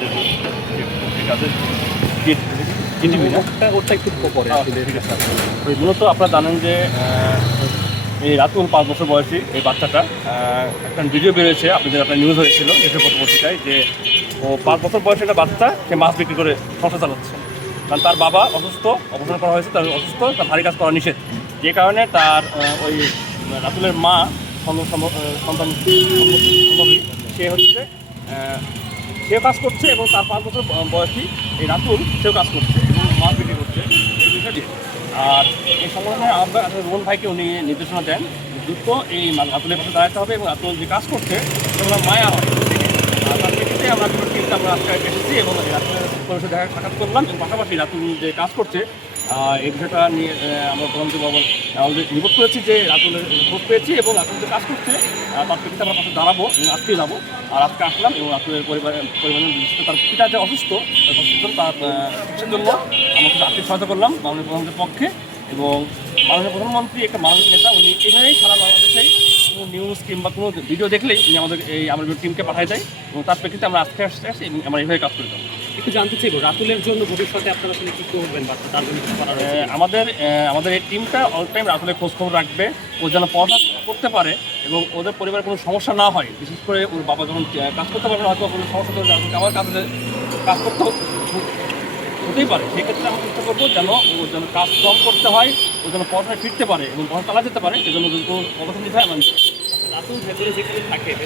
ঠিক আছে, জিটিভি না? ওটা একটু পরে ঠিক আছে। মূলত আপনারা জানেন যে এই রাতুল 5 বছর বয়সী এই বাচ্চাটা একটা ভিডিও বেরোয়েছে, আপনার নিউজ হয়েছিল দেশের পত্রিকায়, যে ও 5 বছর বয়সী একটা বাচ্চা সে মাছ বিক্রি করে সংসার চালাচ্ছে। কারণ তার বাবা অসুস্থ, অপারেশন করা হয়েছে, তার অসুস্থ, তার ভারী কাজ করা নিষেধ। যে কারণে তার ওই রাতুলের মা সন্তান সে হচ্ছে সেও কাজ করছে এবং তার 5 বছর বয়সী এই রাতুল সেও কাজ করছে এবং মাছ বিক্রি করছে এই বিষয়টি। আর এই সংগঠনে আমরা রোহন ভাইকে উনি নির্দেশনা দেন দ্রুত এই রাতুলের পাশে দাঁড়াতে হবে এবং রাতুল যে কাজ করছে সেগুলো মায়া হয়। আর তার প্রেক্ষিতে আমরা টিমটা আমরা আজকে এসেছি এবং রাতুলের পরিষদ দেখা সাক্ষাৎ করলাম এবং পাশাপাশি রাতুল যে কাজ করছে এই বিষয়টা নিয়ে আমরা প্রধানমন্ত্রী ভবন অলরেডি রিপোর্ট করেছি যে রাতুলের খোঁজ পেয়েছি এবং রাতুল যে কাজ করছে তার প্রেক্ষিতে আমরা পাশে দাঁড়াবো এবং আজকেই যাবো। আর আজকে আসলাম এবং রাতুলের পরিবারের তার পিতা যে অসুস্থ তার চিকিৎসার জন্য আমরা কিছু আর্থিক সহায়তা করলাম মাননীয় প্রধানমন্ত্রীর পক্ষে। এবং মাননীয় প্রধানমন্ত্রী একটা মানবিক নেতা, উনি এইভাবেই সারা বাংলাদেশে কোনো নিউজ কিংবা কোনো ভিডিও দেখলেই উনি আমাদের টিমকে পাঠিয়ে দেয় এবং তার প্রেক্ষিতে আমরা আজকে আসছি এবং আমরা এইভাবে কাজ করে যাবো। একটু জানতে চাইবো রাতুলের জন্য ভবিষ্যতে আপনারা আসলে কী করবেন বা তার জন্য কিছু করার আছে? আমাদের এই টিমটা অল টাইম রাতুলের খোঁজখবর রাখবে, ও যেন পড়াশোনা করতে পারে এবং ওদের পরিবারে কোনো সমস্যা না হয়। বিশেষ করে ওর বাবা যখন কাজ করতে পারবে না, হয়তো কোনো সমস্যা তো আমার কাজ করতে হতেই পারে, সেক্ষেত্রে আমরা চেষ্টা করবো যেন ও যেন কাজ কম করতে হয়, ও যেন পড়াশোনায় ফিরতে পারে এবং পড়াশোনা চালা যেতে পারে, সেজন্য যদি কোনো পদক্ষেপ নিতে হয়। রাতুল ভেতরে যেখানে থাকে